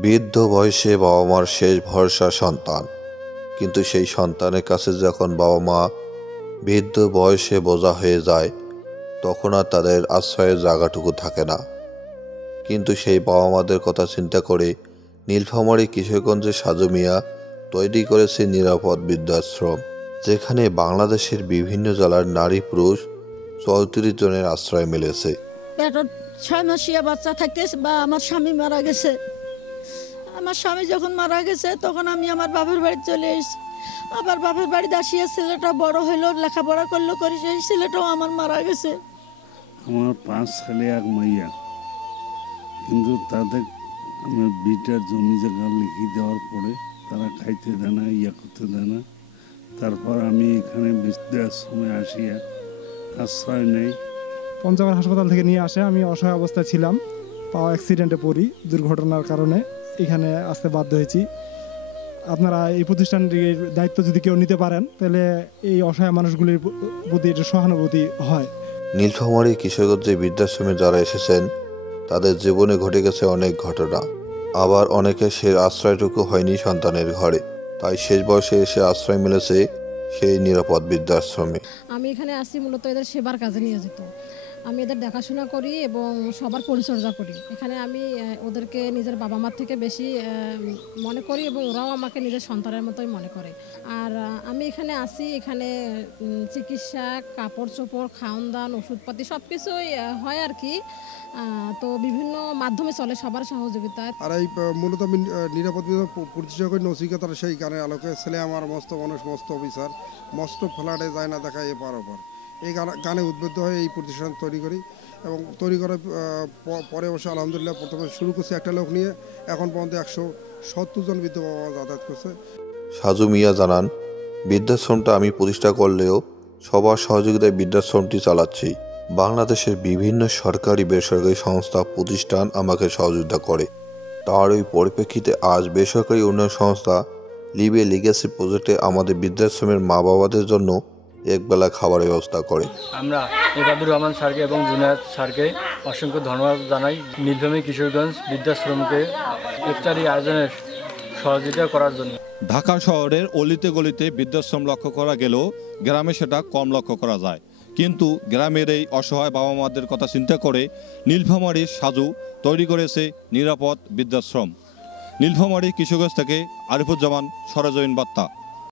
বৃদ্ধ বয়সে বাবা মার শেষ ভরসা সন্তান, কিন্তু সেই সন্তানের কাছে যখন বাবা মা বৃদ্ধ বয়সে বোঝা হয়ে যায় তখন আর তাদের আশ্রয়ের জায়গাটুকু থাকে না। কিন্তু সেই বাবা মাদের কথা চিন্তা করে নীলফামারী কিশোরগঞ্জের সাজু মিয়া তৈরি করেছে নিরাপদ বৃদ্ধাশ্রম, যেখানে বাংলাদেশের বিভিন্ন জেলার নারী পুরুষ 34 জনের আশ্রয় মিলেছে। একটা 6 মাসিয়া বাচ্চা থাকতে বা আমার স্বামী মারা গেছে। আমার স্বামী যখন মারা গেছে তখন আমি আমার বাপের বাড়ি চলে এসেছি। আবার বাপের বাড়িতে আসিয়া ছেলেটা বড় হইলো, লেখাপড়া করলো, করে সেই ছেলেটাও আমার মারা গেছে। আমার 5 ছেলে এক মাইয়া, কিন্তু তাদের আমার বিটার জমি জায়গা লিখে দেওয়ার পরে তারা খাইতে দেয় না, ইয়া করতে দেয় না। তারপর আমি এখানে বৃদ্ধাশ্রমে আসিয়া আশ্রয় নেই। পঞ্চগড় হাসপাতাল থেকে নিয়ে আসে, আমি অসহায় অবস্থায় ছিলাম, পাওয়া অ্যাক্সিডেন্টে পড়ি, দুর্ঘটনার কারণে এখানে আসতে বাধ্য হয়েছি। আপনারা এই প্রতিষ্ঠানটির দায়িত্ব যদি কেউ নিতে পারেন তাহলে এই অসহায় মানুষগুলির প্রতি সহানুভূতি হয়। নীলফামারী কিশোরগঞ্জে বৃদ্ধাশ্রমে যারা এসেছেন তাদের জীবনে ঘটে গেছে অনেক ঘটনা, আবার অনেকের সে আশ্রয়টুকু হয়নি সন্তানের ঘরে, তাই শেষ বয়সে এসে আশ্রয় মিলেছে সেই নিরাপদ বৃদ্ধাশ্রমে। আমি এখানে আসি মূলত এদের সেবার কাজে নিয়োজিত। আমি এদের দেখাশোনা করি এবং সবার পরিচর্যা করি। এখানে আমি ওদেরকে নিজের বাবা মার থেকে বেশি মনে করি এবং ওরাও আমাকে নিজের সন্তানের মতোই মনে করে। আর আমি এখানে আসি, এখানে চিকিৎসা, কাপড় চোপড়, খাওয়ান দান, ওষুধপাতি সব কিছুই হয় আর কি। তো বিভিন্ন মাধ্যমে চলে সবার সহযোগিতায়। আর এই মূলত আমি নিরাপদ পরিচয় করি নচিকেতার সেই গানের আলোকে। ছেলে আমার মস্ত মানুষ, মস্ত অফিসার, মস্ত ফ্ল্যাটে যায় না দেখা এপার ওপার। এই গানে উদ্বুদ্ধ হয়ে এই প্রতিষ্ঠান তৈরি করি এবং তৈরি করার পরে অবশ্য আলহামদুলিল্লাহ প্রথমে শুরু করছি একটা লোক নিয়ে, এখন পর্যন্ত 170 জন বৃদ্ধ বাবা যাতায়াত করছে। সাজু মিয়া জানান, বৃদ্ধাশ্রমটা আমি প্রতিষ্ঠা করলেও সবার সহযোগিতায় বৃদ্ধাশ্রমটি চালাচ্ছি। বাংলাদেশের বিভিন্ন সরকারি বেসরকারি সংস্থা প্রতিষ্ঠান আমাকে সহযোগিতা করে। তার ওই পরিপ্রেক্ষিতে আজ বেসরকারি উন্নয়ন সংস্থা লিবে লিগেসি প্রজেক্টে আমাদের বৃদ্ধাশ্রমের মা বাবাদের জন্য একবেলা খাবারের ব্যবস্থা করে। আমরা এবাদুর রহমান স্যারকে এবং জুনায়েদ স্যারকে অসংখ্য ধন্যবাদ জানাই নীলফামারী কিশোরগঞ্জ বৃদ্ধাশ্রমকে ইফতারি আয়োজনের সহযোগিতা করার জন্য। ঢাকা শহরের অলিতে গলিতে বৃদ্ধাশ্রম লক্ষ্য করা গেলেও গ্রামে সেটা কম লক্ষ্য করা যায়, কিন্তু গ্রামের এই অসহায় বাবা মাদের কথা চিন্তা করে নীলফামারীর সাজু তৈরি করেছে নিরাপদ বৃদ্ধাশ্রম। নীলফামারী কিশোরগঞ্জ থেকে আরিফুজ্জামান, সরেজমিন বার্তা।